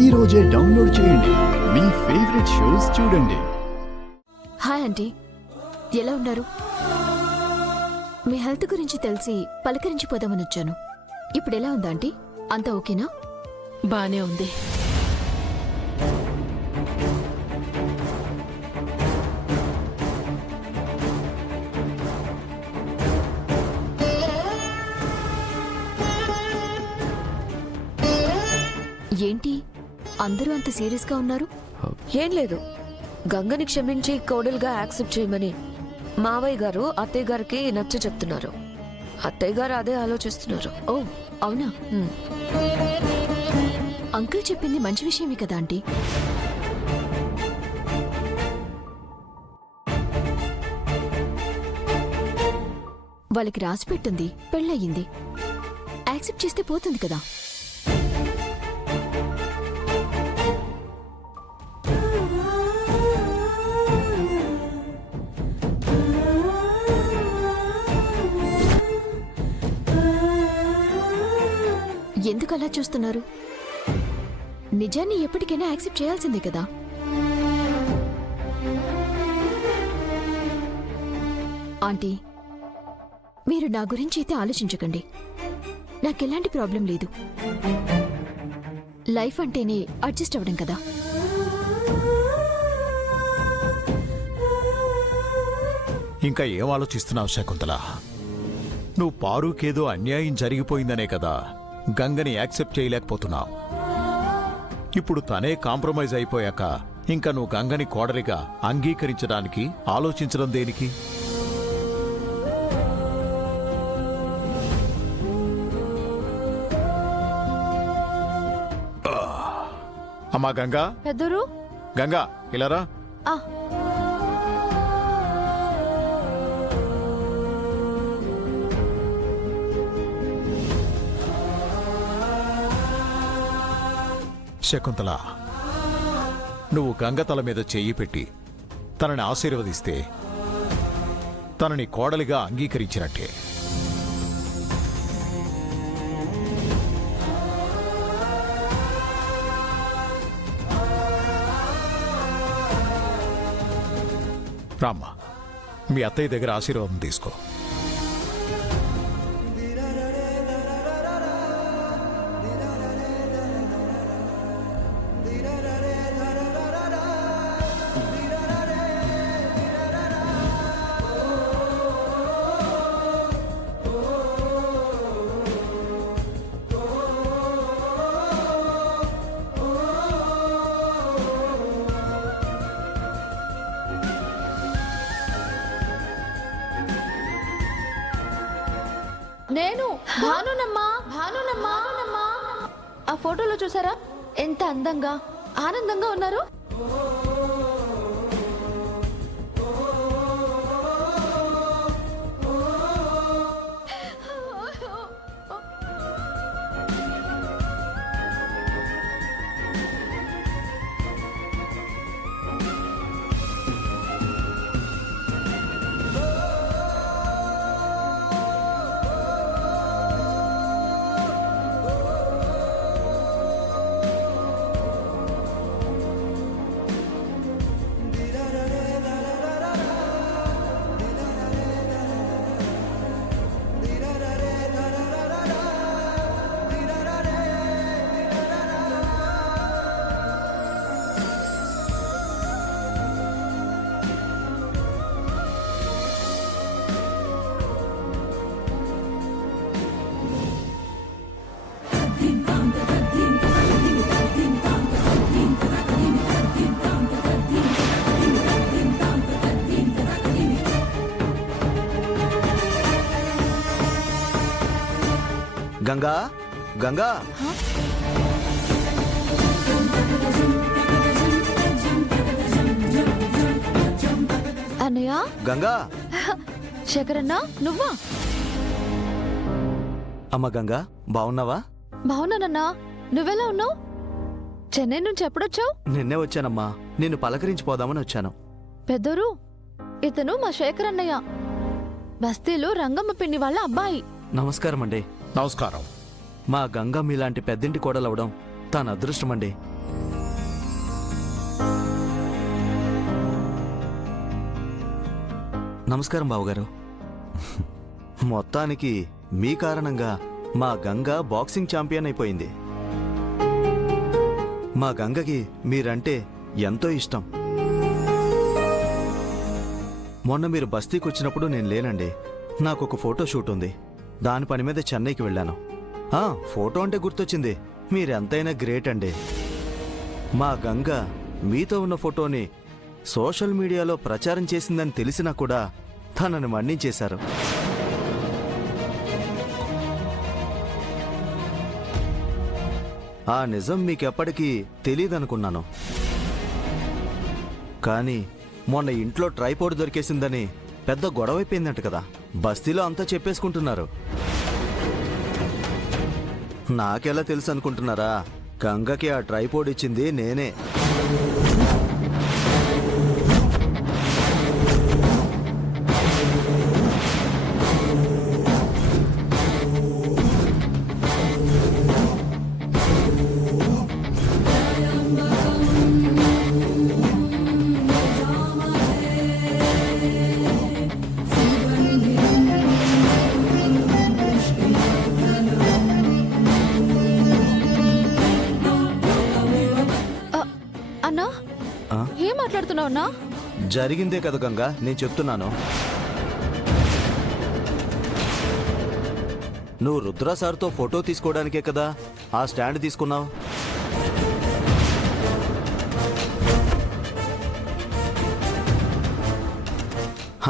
ఈ రోజే డౌన్లోడ్ చేయండి. మీ ఫేవరెట్ షోస్ చూడండి. హాయ్ ఆంటీ, ఎలా ఉన్నారు? మీ హెల్త్ గురించి తెలిసి పలకరించిపోదామని వచ్చాను. ఇప్పుడు ఎలా ఉందా ఆంటీ? అంతా ఓకేనా? బానే ఉంది. ఏంటి అందరూ అంత సీరియస్గా ఉన్నారు? ఏం లేదు, గంగని క్షమించి కోడలుగా యాక్సెప్ట్ చేయమని మావయ్య గారు అత్తయ్య గారికి నచ్చ చెప్తున్నారు. అత్తయ్య గారు అదే ఆలోచిస్తున్నారు. ఓ అవునా? అంకుల్ చెప్పింది మంచి విషయమే కదా ఆంటీ. వాళ్ళకి రాసి పెట్టింది, పెళ్ళయింది. యాక్సెప్ట్ చేస్తే పోతుంది కదా. ఎందుకు అలా చూస్తున్నారు? నిజాన్ని ఎప్పటికైనా యాక్సెప్ట్ చేయాల్సిందే కదా. ఆంటీ, మీరు నా గురించి అయితే ఆలోచించకండి. నాకెలాంటి ప్రాబ్లం లేదు. లైఫ్ అంటేనే అడ్జస్ట్ అవ్వడం కదా. ఇంకా ఏం ఆలోచిస్తున్నావు శకుంతల? నువ్వు పారుకేదో అన్యాయం జరిగిపోయిందనే కదా గంగని యాక్సెప్ట్ చేయలేకపోతున్నావు. ఇప్పుడు తనే కాంప్రమైజ్ అయిపోయాక ఇంకా నువ్వు గంగని కోడలిగా అంగీకరించడానికి ఆలోచించడం దేనికి? అమ్మా గంగా, పెద్దరు గంగా ఇలారా. శకుంతల, నువ్వు గంగ తల మీద చెయ్యి పెట్టి తనని ఆశీర్వదిస్తే తనని కోడలిగా అంగీకరించినట్టే. రామ్మా, మీ అత్తయ్య దగ్గర ఆశీర్వాదం తీసుకో. నేను భానునమ్మా. ఆ ఫోటోలో చూసారా ఎంత అందంగా ఆనందంగా ఉన్నారు? గంగా, గంగా, అన్నయ్య. గంగా. శేఖరన్నా, నువ్వా? అమ్మ గంగా, బావున్నావా? బావున్నానన్నా, నువ్వెలా ఉన్నావు? చెన్నై నుంచి ఎప్పుడొచ్చావు? నిన్నే వచ్చానమ్మా. నిన్ను పలకరించిపోదామని వచ్చాను. పెద్దరు, ఇతను మా శేఖర్ అన్నయ్య, బస్తీలో రంగమ్మ పిన్ని వాళ్ళ అబ్బాయి. నమస్కారం అండి. నమస్కారం. మా గంగా మీలాంటి పెద్దింటి కోడలవడం తాను అదృష్టమండి. నమస్కారం బావగారు. మొత్తానికి మీ కారణంగా మా గంగ బాక్సింగ్ ఛాంపియన్ అయిపోయింది. మా గంగకి మీరంటే ఎంతో ఇష్టం. మొన్న మీరు బస్తీకి వచ్చినప్పుడు నేను లేనండి. నాకు ఒక ఫోటో షూట్ ఉంది. దాని పని మీద చెన్నైకి వెళ్ళాను. ఫోటో అంటే గుర్తొచ్చింది. మీరెంతైనా గ్రేట్ అండి. మా గంగ మీతో ఉన్న ఫోటోని సోషల్ మీడియాలో ప్రచారం చేసిందని తెలిసినా కూడా తనని మన్నించేశారు. ఆ నిజం మీకెప్పటికీ తెలీదనుకున్నాను. కానీ మొన్న ఇంట్లో ట్రైపోడ్ దొరికేసిందని పెద్ద గొడవైపోయిందంట కదా. బస్తీలో అంతా చెప్పేసుకుంటున్నారు. నాకెలా తెలుసు అనుకుంటున్నారా? గంగకి ఆ ట్రైపోడ్ ఇచ్చింది నేనే. అన్నా ఆ? ఏం మాట్లాడుతున్నావు అన్నా? జరిగిందే కదా గంగా నేను చెప్తున్నాను. నువ్వు రుద్ర సార్తో ఫోటో తీసుకోవడానికే కదా ఆ స్టాండ్ తీసుకున్నావు.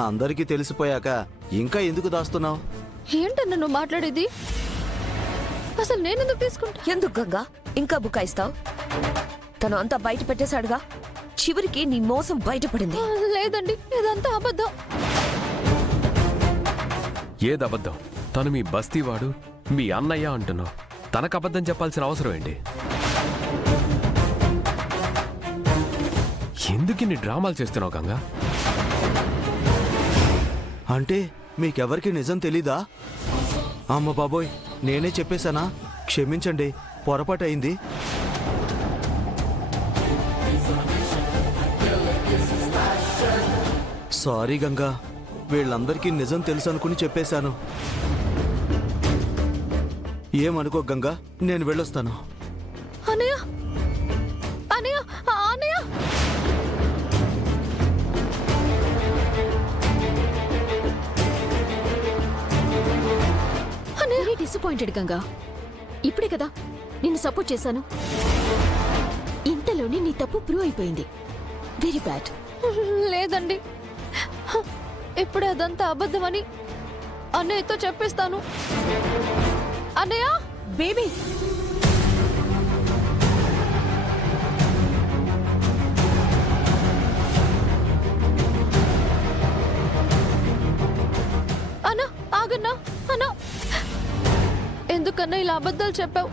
అందరికీ తెలిసిపోయాక ఇంకా ఎందుకు దాస్తున్నావు? ఏంటన్నా నువ్వు మాట్లాడేది? అసలు నేనెందుకు తీసుకుంటా? ఎందుకు గంగా ఇంకా బుకాయిస్తావు? తను అంతా బయట పెట్టేశాడుగా. చివరికి నీ మోసం బయటపడింది. లేదండి, ఇదంతా అబద్ధం. ఏదబద్ధం? తను మీ బస్తీవాడు, మీ అన్నయ్య అంటున్నావు. తనకు అబద్ధం చెప్పాల్సిన అవసరం ఏంటి? ఎందుకు ఇన్ని డ్రామాలు చేస్తున్నావు గంగా? అంటే మీకెవరికి నిజం తెలీదా? అమ్మ బాబోయ్, నేనే చెప్పేశానా? క్షమించండి, పొరపాటు అయింది. సారీ గంగా, వీళ్ళందరికీ నిజం తెలుసు అనుకుని చెప్పేశాను. ఏమనుకో గంగా, నేను వెళ్ళొస్తాను. అనయ్య, అనయ్య, అనయ్య! Very disappointed Ganga. ఇప్పుడే కదా నిన్ను సపోర్ట్ చేశాను. ఇంతలోనే నీ తప్పు ప్రూవ్ అయిపోయింది. Very bad. లేదండి, ఇప్పుడే అదంతా అబద్ధమని అన్నయ్యతో చెప్పేస్తాను. అన్నయ్య! బేబీ, అన్నా, ఆగన్నా! అన్నా, ఎందుకన్నా ఇలా అబద్ధాలు చెప్పావు?